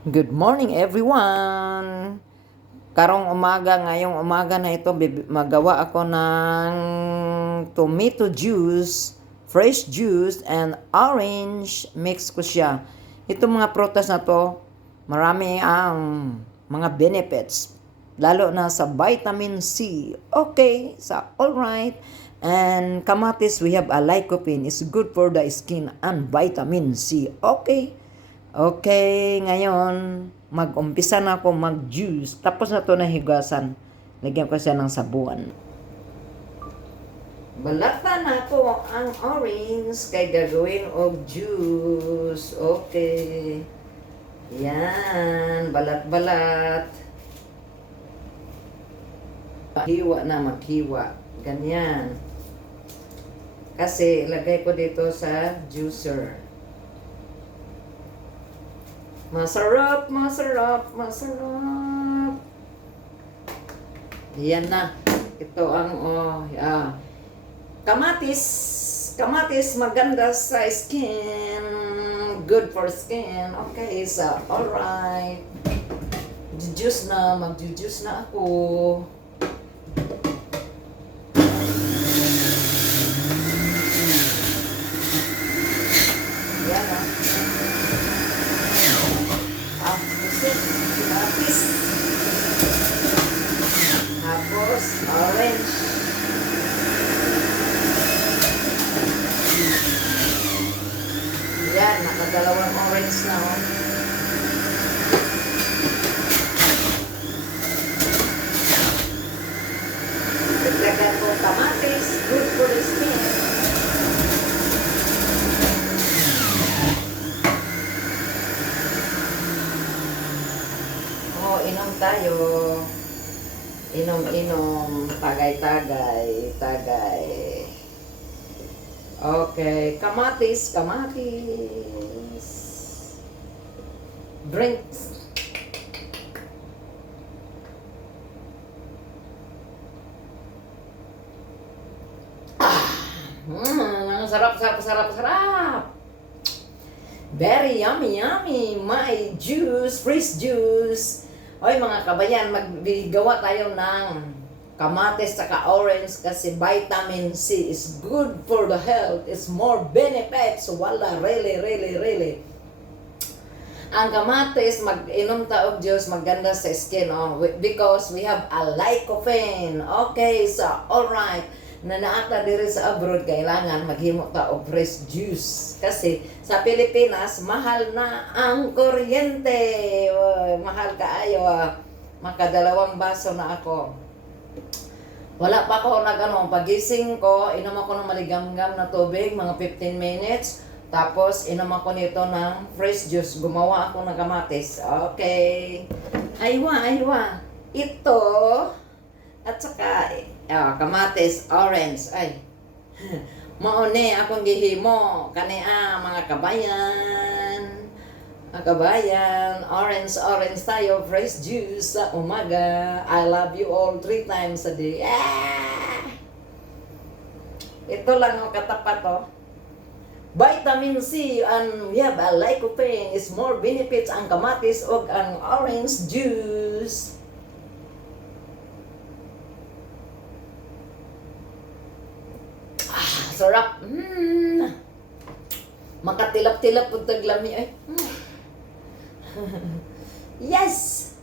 Good morning everyone! Ngayong umaga na ito, magawa ako ng tomato juice, fresh juice, and orange. Mix ko siya. Itong mga prutas na to, marami ang mga benefits. Lalo na sa vitamin C. Okay, alright. And kamatis, we have a lycopene. It's good for the skin and vitamin C. Okay, ngayon, mag-umpisa na ako mag-juice. Tapos na to na higasan. Lagyan ko siya ng sabuan. Balatan na ko ang orange kay gagawin og juice. Okay. Yan, balat-balat. Maghiwa na, maghiwa. Ganyan. Kasi ilagay ko dito sa juicer. Masarap, masarap, masarap. Yan na. Ito ang kamatis. Kamatis maganda sa skin. Good for skin. Okay, so alright. Juice na, mag-juice na ako. Yan na. Kamatis. Tapos, orange. Yan, nakadalawang orange na. Dagdagan ko kamatis. Good for the skin. Inom tayo. Inom, tagay. Okay, kamatis. Drinks. Sarap. Very yummy. My juice, fresh juice. Oy mga kabayan, magbigawa tayo ng kamatis saka orange kasi vitamin C is good for the health. It's more benefits. Wala, really. Ang kamatis, mag-inom taog juice, maganda sa skin because we have a lycopene. Okay, so alright. Na naata diri sa abroad, kailangan maghimo ta og fresh juice kasi sa Pilipinas mahal na ang kuryente. Mahal kaayo. Makadalawang baso na ako. Wala pa ako pagising ko, inom ako ng maligamgam na tubig, mga 15 minutes. Tapos inom ako nito ng fresh juice. Gumawa ako ng kamatis. Okay. Aywa. Ito at saka kamatis, orange. Ay. Maone akong gihimo kani mga kabayan. Mga kabayan, orange tayo, fresh juice sa umaga. I love you all 3 times a day. Ito lang ang katapat Vitamin C and we have a lycopene is more benefits ang kamatis o ang orange juice. Sarap. Makatilap-tilap po taglami. Yes!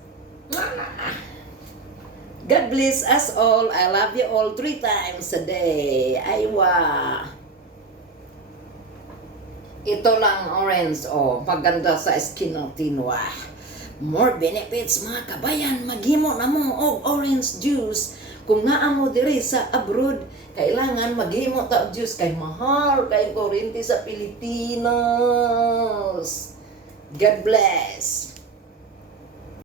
God bless us all. I love you all 3 times a day. Aywa. Ito lang orange. Maganda sa skin natin. More benefits mga kabayan. Maghimo na mo orange juice. Kung naa mo diri sa abroad, kailangan maghimo ta juice kay mahal kay kuryente sa Pilipinas. God bless.